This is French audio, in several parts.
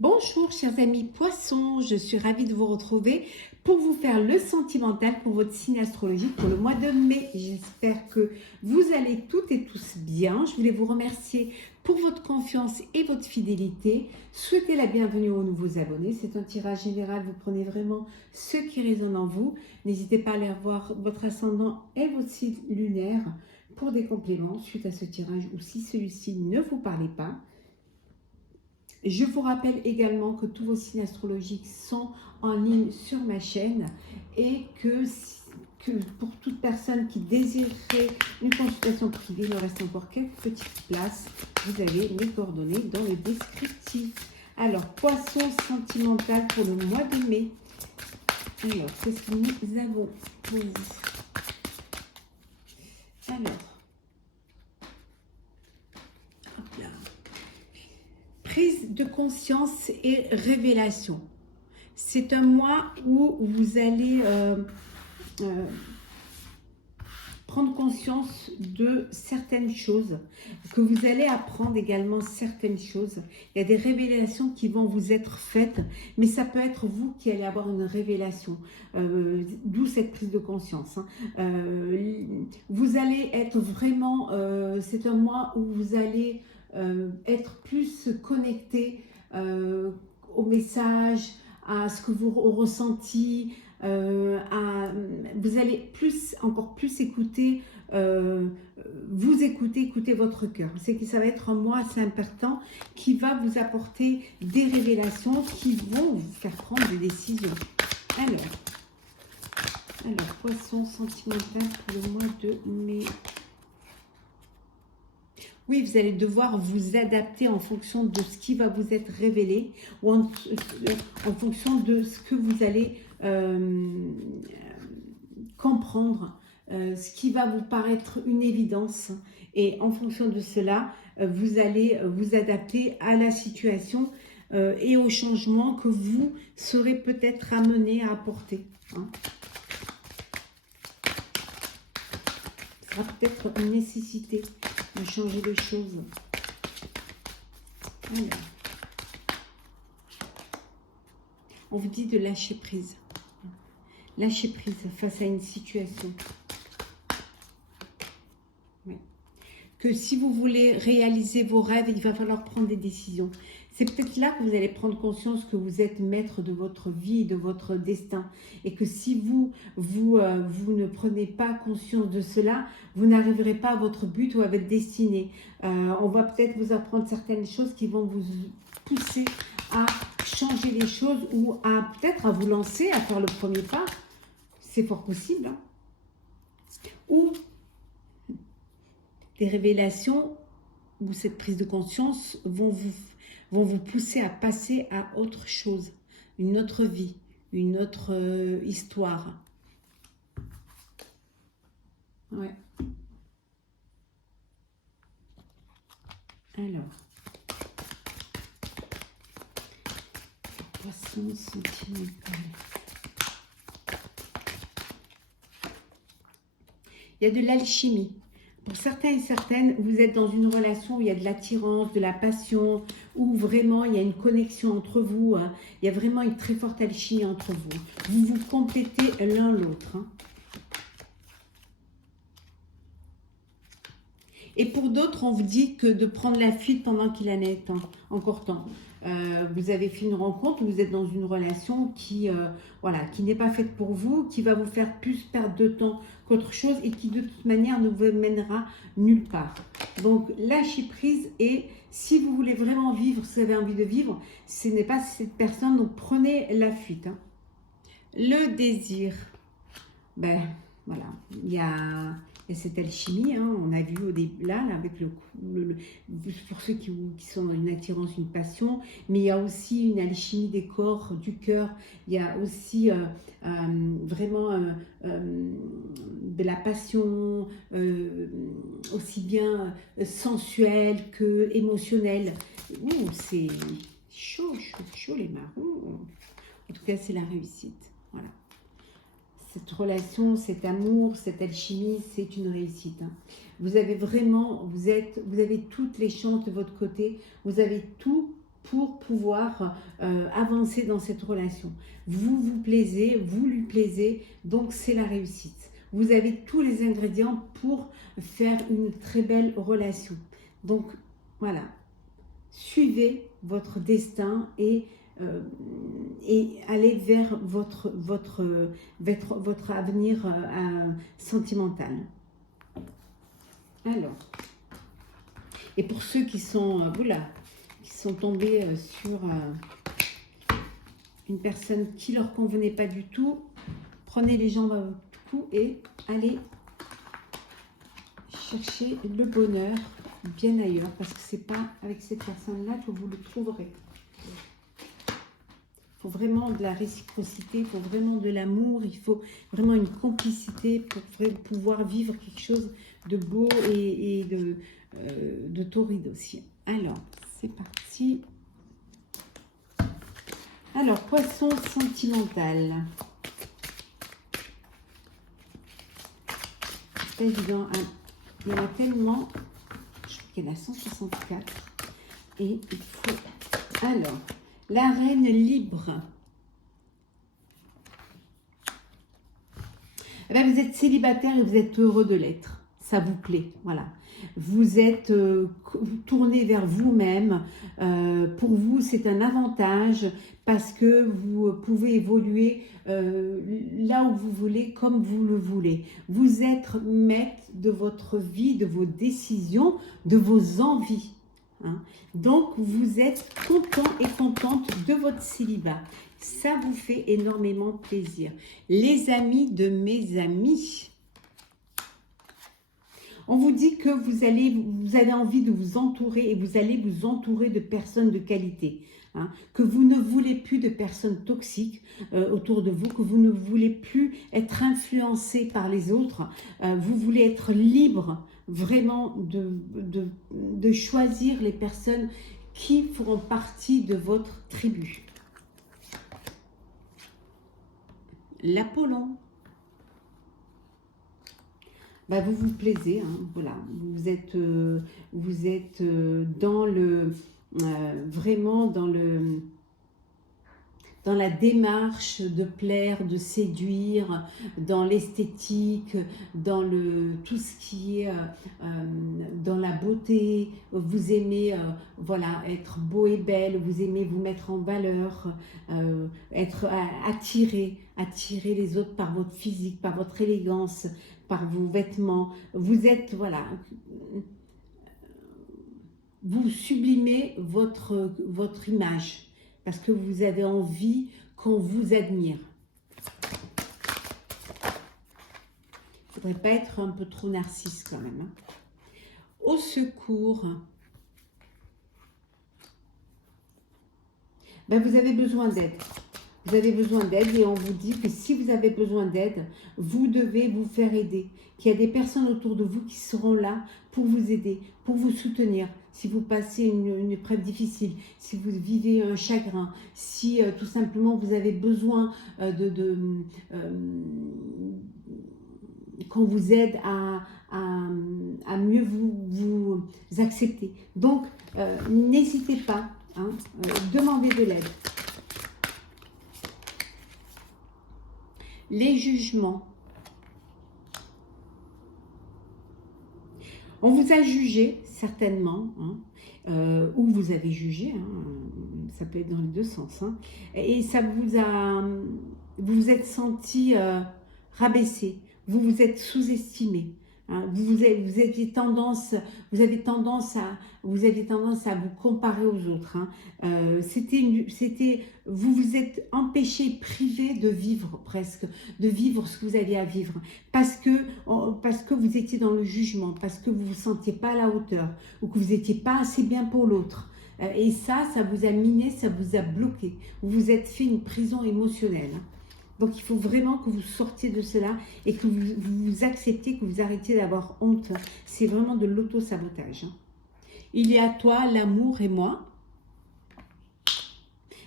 Bonjour chers amis poissons, je suis ravie de vous retrouver pour vous faire le sentimental pour votre signe astrologique pour le mois de mai. J'espère que vous allez toutes et tous bien. Je voulais vous remercier pour votre confiance et votre fidélité. Souhaitez la bienvenue aux nouveaux abonnés. C'est un tirage général, vous prenez vraiment ce qui résonne en vous. N'hésitez pas à aller voir votre ascendant et votre signe lunaire pour des compléments suite à ce tirage ou si celui-ci ne vous parlait pas. Je vous rappelle également que tous vos signes astrologiques sont en ligne sur ma chaîne et que pour toute personne qui désirerait une consultation privée, il me reste encore quelques petites places. Vous avez mes coordonnées dans le descriptif. Alors, poisson sentimental pour le mois de mai. Alors, qu'est-ce que nous avons pour vous? Alors, hop là. Prise de conscience et révélation. C'est un mois où vous allez prendre conscience de certaines choses, que vous allez apprendre également certaines choses. Il y a des révélations qui vont vous être faites, mais ça peut être vous qui allez avoir une révélation, d'où cette prise de conscience. Vous allez être vraiment, c'est un mois où vous allez être plus connecté au message, à ce que vous ressentez, vous allez encore plus écouter, écouter votre cœur. C'est que ça va être un mois assez important qui va vous apporter des révélations qui vont vous faire prendre des décisions. Alors poisson sentimental pour le mois de mai. Oui, vous allez devoir vous adapter en fonction de ce qui va vous être révélé ou en fonction de ce que vous allez comprendre, ce qui va vous paraître une évidence. Et en fonction de cela, vous allez vous adapter à la situation et aux changements que vous serez peut-être amené à apporter. Hein. Ce sera peut-être une nécessité de changer les choses. Alors, on vous dit de lâcher prise. Lâcher prise face à une situation. Oui. Que si vous voulez réaliser vos rêves, il va falloir prendre des décisions. C'est peut-être là que vous allez prendre conscience que vous êtes maître de votre vie, de votre destin. Et que si vous ne prenez pas conscience de cela, vous n'arriverez pas à votre but ou à votre destinée. On va peut-être vous apprendre certaines choses qui vont vous pousser à changer les choses ou à peut-être à vous lancer, à faire le premier pas. C'est fort possible. Hein. Ou des révélations ou cette prise de conscience vont vous pousser à passer à autre chose, une autre vie, une autre histoire. Ouais. Alors, poisson sentimental. Il y a de l'alchimie. Pour certains et certaines, vous êtes dans une relation où il y a de l'attirance, de la passion, où vraiment il y a une connexion entre vous. Hein. Il y a vraiment une très forte alchimie entre vous. Vous vous complétez l'un l'autre. Hein. Et pour d'autres, on vous dit que de prendre la fuite pendant qu'il en est encore temps. Vous avez fait une rencontre, vous êtes dans une relation qui n'est pas faite pour vous, qui va vous faire plus perdre de temps qu'autre chose et qui de toute manière ne vous mènera nulle part. Donc lâchez prise et si vous voulez vraiment vivre, si vous avez envie de vivre, ce n'est pas cette personne, donc prenez la fuite. Hein. Le désir, ben voilà, il y a cette alchimie, hein, on a vu au début là avec pour ceux qui sont dans une attirance, une passion, mais il y a aussi une alchimie des corps, du cœur, il y a aussi vraiment de la passion, aussi bien sensuelle que émotionnelle. C'est chaud, chaud, chaud les marrons. En tout cas, c'est la réussite. Voilà. Cette relation, cet amour, cette alchimie, c'est une réussite. Hein. Vous avez vraiment, vous avez toutes les chances de votre côté. Vous avez tout pour pouvoir avancer dans cette relation. Vous vous plaisez, vous lui plaisez, donc c'est la réussite. Vous avez tous les ingrédients pour faire une très belle relation. Donc voilà, suivez votre destin et allez vers votre avenir sentimental. Alors, et pour ceux qui sont, qui sont tombés sur une personne qui ne leur convenait pas du tout, prenez les jambes à votre cou et allez chercher le bonheur bien ailleurs, parce que c'est pas avec cette personne-là que vous le trouverez. Il faut vraiment de la réciprocité, il faut vraiment de l'amour, il faut vraiment une complicité pour pouvoir vivre quelque chose de beau et de torride aussi. Alors, c'est parti. Alors, poisson sentimental. C'est pas évident. Il y en a tellement. Je crois qu'il y en a 164. Et il faut... Alors, la reine libre. Eh bien, vous êtes célibataire et vous êtes heureux de l'être. Ça vous plaît, voilà. Vous êtes tourné vers vous-même. Pour vous, c'est un avantage parce que vous pouvez évoluer là où vous voulez, comme vous le voulez. Vous êtes maître de votre vie, de vos décisions, de vos envies. Hein. Donc, vous êtes content et contente de votre célibat. Ça vous fait énormément plaisir. Les amis de mes amis. On vous dit que vous avez envie de vous entourer et vous allez vous entourer de personnes de qualité. Hein, que vous ne voulez plus de personnes toxiques autour de vous, que vous ne voulez plus être influencé par les autres. Vous voulez être libre vraiment de choisir les personnes qui feront partie de votre tribu. L'Apollon. Bah, vous vous plaisez, hein, voilà. Vous êtes dans le vraiment dans la démarche de plaire, de séduire, dans l'esthétique, dans tout ce qui est dans la beauté. Vous aimez voilà, être beau et belle, vous aimez vous mettre en valeur, être attirer les autres par votre physique, par votre élégance, par vos vêtements. Vous êtes, voilà, vous sublimez votre image parce que vous avez envie qu'on vous admire. Il ne faudrait pas être un peu trop narcisse quand même. Hein. Au secours, ben vous avez besoin d'aide. Vous avez besoin d'aide et on vous dit que si vous avez besoin d'aide, vous devez vous faire aider. Qu'il y a des personnes autour de vous qui seront là pour vous aider, pour vous soutenir. Si vous passez une épreuve difficile, si vous vivez un chagrin, si tout simplement vous avez besoin qu'on vous aide à mieux vous accepter. Donc, n'hésitez pas, hein, demandez de l'aide. Les jugements. On vous a jugé, certainement, hein, ou vous avez jugé, hein, ça peut être dans les deux sens, hein, et ça vous vous êtes senti rabaissé, vous vous êtes sous-estimé. Hein, vous avez tendance à vous comparer aux autres. Hein. Vous vous êtes empêché, privé de vivre presque, de vivre ce que vous aviez à vivre, parce que vous étiez dans le jugement, parce que vous ne vous sentiez pas à la hauteur, ou que vous n'étiez pas assez bien pour l'autre. Et ça vous a miné, ça vous a bloqué. Vous vous êtes fait une prison émotionnelle. Donc, il faut vraiment que vous sortiez de cela et que vous acceptiez, que vous arrêtiez d'avoir honte. C'est vraiment de l'auto-sabotage. Il y a toi, l'amour et moi.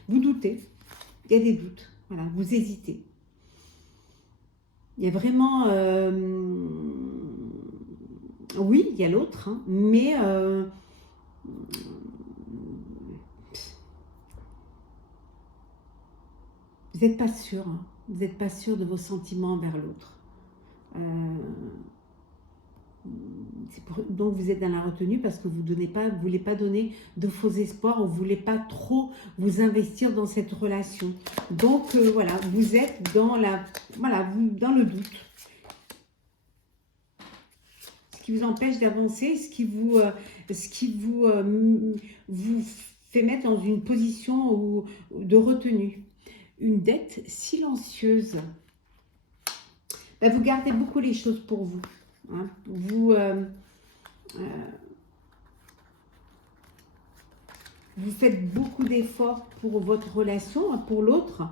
Vous doutez. Il y a des doutes. Voilà, vous hésitez. Il y a vraiment... oui, il y a l'autre, hein, mais... Vous n'êtes pas sûr, hein. Vous n'êtes pas sûr de vos sentiments envers l'autre. Donc vous êtes dans la retenue parce que vous ne voulez pas donner de faux espoirs ou vous ne voulez pas trop vous investir dans cette relation. Donc voilà, vous êtes dans dans le doute. Ce qui vous empêche d'avancer, ce qui vous fait mettre dans une position de retenue. Une dette silencieuse. Ben, vous gardez beaucoup les choses pour vous. Hein. Vous faites beaucoup d'efforts pour votre relation, pour l'autre,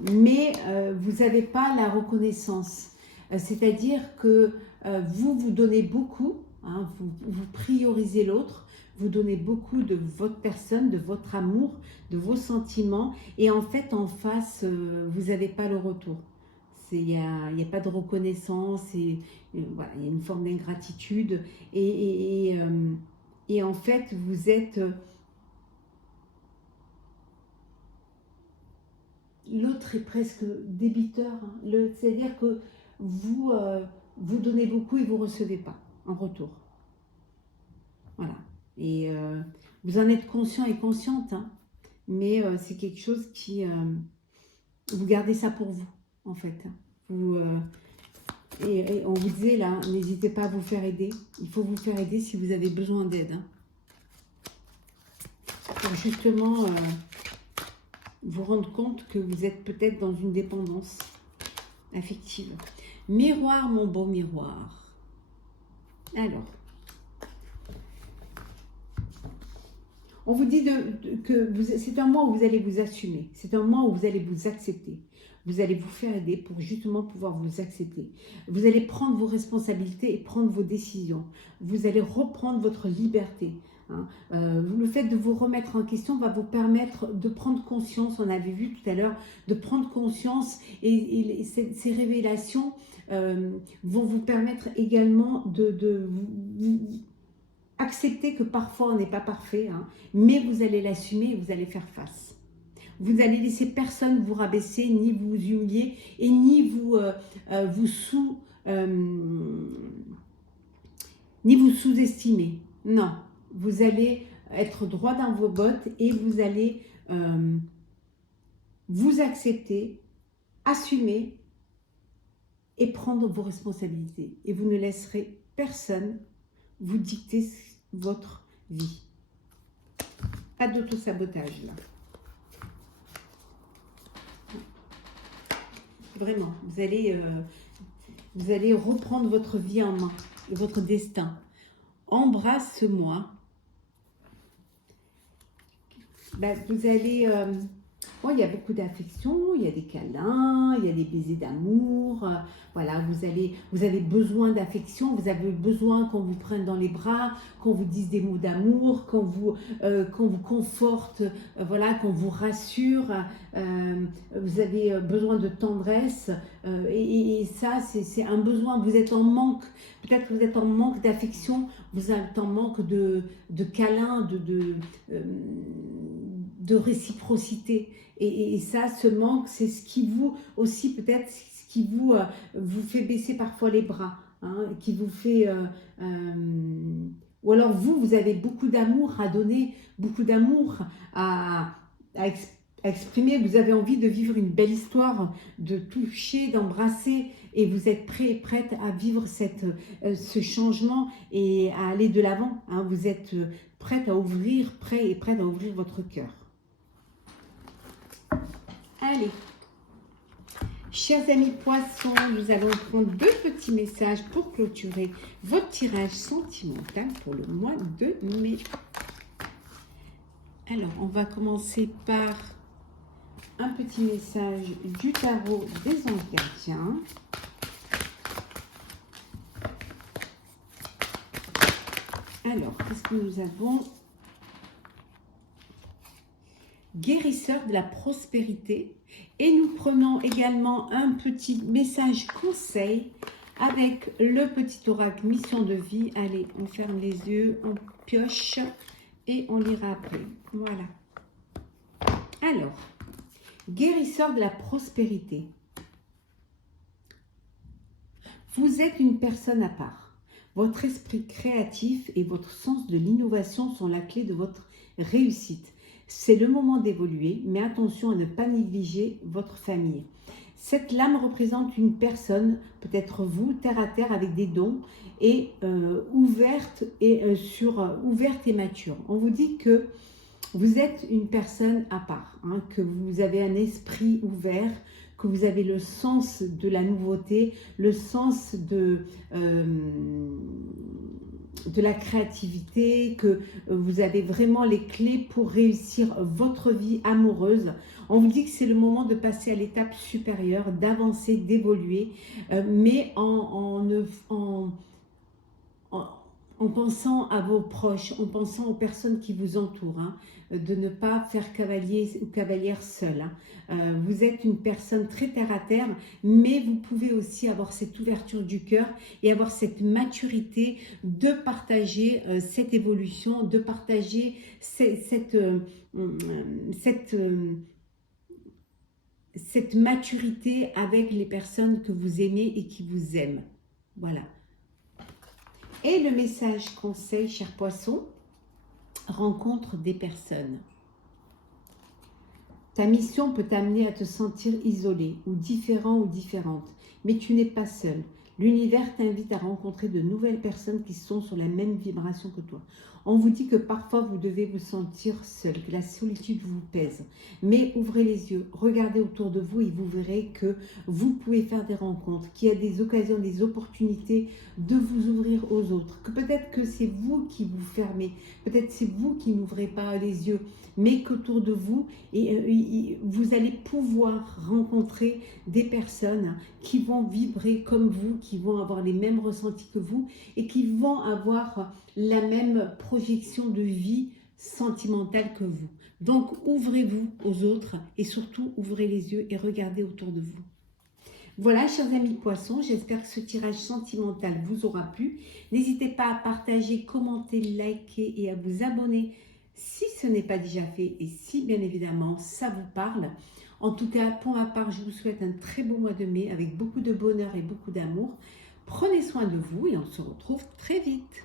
mais vous n'avez pas la reconnaissance. C'est-à-dire que vous donnez beaucoup, hein, vous priorisez l'autre, vous donnez beaucoup de votre personne, de votre amour, de vos sentiments, et en fait, en face, vous n'avez pas le retour. Il n'y a pas de reconnaissance, voilà, il y a une forme d'ingratitude, et en fait, vous êtes... L'autre est presque débiteur, hein. C'est-à-dire que vous donnez beaucoup et vous ne recevez pas en retour. Voilà. Et vous en êtes conscient et consciente, hein, mais c'est quelque chose qui... vous gardez ça pour vous, en fait. Et on vous disait là, n'hésitez pas à vous faire aider. Il faut vous faire aider si vous avez besoin d'aide. Hein, pour justement vous rendre compte que vous êtes peut-être dans une dépendance affective. Miroir, mon beau miroir. Alors, on vous dit que c'est un mois où vous allez vous assumer. C'est un mois où vous allez vous accepter. Vous allez vous faire aider pour justement pouvoir vous accepter. Vous allez prendre vos responsabilités et prendre vos décisions. Vous allez reprendre votre liberté. Hein. Le fait de vous remettre en question va vous permettre de prendre conscience, on avait vu tout à l'heure, de prendre conscience et ces révélations vont vous permettre également de accepter que parfois on n'est pas parfait, hein, mais vous allez l'assumer et vous allez faire face. Vous allez laisser personne vous rabaisser, ni vous humilier, et ni vous sous-estimer. Non, vous allez être droit dans vos bottes et vous allez vous accepter, assumer et prendre vos responsabilités. Et vous ne laisserez personne vous dicter votre vie. Pas d'auto-sabotage là. Vraiment, vous allez reprendre votre vie en main et votre destin. Embrasse-moi. Ben, vous allez... bon, il y a beaucoup d'affection, il y a des câlins, il y a des baisers d'amour. Voilà, vous avez besoin d'affection, vous avez besoin qu'on vous prenne dans les bras, qu'on vous dise des mots d'amour, qu'on vous conforte, voilà, qu'on vous rassure. Vous avez besoin de tendresse et ça, c'est un besoin. Vous êtes en manque, peut-être que vous êtes en manque d'affection, vous êtes en manque de câlins, de réciprocité. Et ça, ce manque, c'est ce qui vous aussi, peut-être, ce qui vous fait baisser parfois les bras, hein, qui vous fait... ou alors vous avez beaucoup d'amour à donner, beaucoup d'amour à exprimer. Vous avez envie de vivre une belle histoire, de toucher, d'embrasser, et vous êtes prêt et prête à vivre ce changement et à aller de l'avant. Hein. Vous êtes prête à ouvrir, prête à ouvrir votre cœur. Allez, chers amis poissons, nous allons prendre 2 petits messages pour clôturer votre tirage sentimental pour le mois de mai. Alors, on va commencer par un petit message du tarot des anges gardiens. Alors, qu'est-ce que nous avons? Guérisseur de la prospérité. Et nous prenons également un petit message conseil avec le petit oracle mission de vie. Allez, on ferme les yeux, on pioche et on lira après. Voilà. Alors, guérisseur de la prospérité. Vous êtes une personne à part. Votre esprit créatif et votre sens de l'innovation sont la clé de votre réussite. C'est le moment d'évoluer, mais attention à ne pas négliger votre famille. Cette lame représente une personne, peut-être vous, terre à terre, avec des dons et ouverte et mature. On vous dit que vous êtes une personne à part, hein, que vous avez un esprit ouvert, que vous avez le sens de la nouveauté, le sens de la créativité, que vous avez vraiment les clés pour réussir votre vie amoureuse. On vous dit que c'est le moment de passer à l'étape supérieure, d'avancer, d'évoluer, mais en pensant à vos proches, en pensant aux personnes qui vous entourent, hein, de ne pas faire cavalier ou cavalière seule. Hein. Vous êtes une personne très terre à terre, mais vous pouvez aussi avoir cette ouverture du cœur et avoir cette maturité de partager cette évolution, de partager cette maturité avec les personnes que vous aimez et qui vous aiment. Voilà. Et le message conseil, cher poisson, rencontre des personnes. Ta mission peut t'amener à te sentir isolé ou différent ou différente, mais tu n'es pas seul. L'univers t'invite à rencontrer de nouvelles personnes qui sont sur la même vibration que toi. On vous dit que parfois vous devez vous sentir seul, que la solitude vous pèse. Mais ouvrez les yeux, regardez autour de vous et vous verrez que vous pouvez faire des rencontres, qu'il y a des occasions, des opportunités de vous ouvrir aux autres. Que peut-être que c'est vous qui vous fermez, peut-être c'est vous qui n'ouvrez pas les yeux, mais qu'autour de vous, vous allez pouvoir rencontrer des personnes qui vont vibrer comme vous, qui vont avoir les mêmes ressentis que vous et qui vont avoir la même projection de vie sentimentale que vous. Donc, ouvrez-vous aux autres et surtout, ouvrez les yeux et regardez autour de vous. Voilà, chers amis poissons, j'espère que ce tirage sentimental vous aura plu. N'hésitez pas à partager, commenter, liker et à vous abonner si ce n'est pas déjà fait et si bien évidemment ça vous parle. En tout cas, pour ma part, je vous souhaite un très beau mois de mai avec beaucoup de bonheur et beaucoup d'amour. Prenez soin de vous et on se retrouve très vite.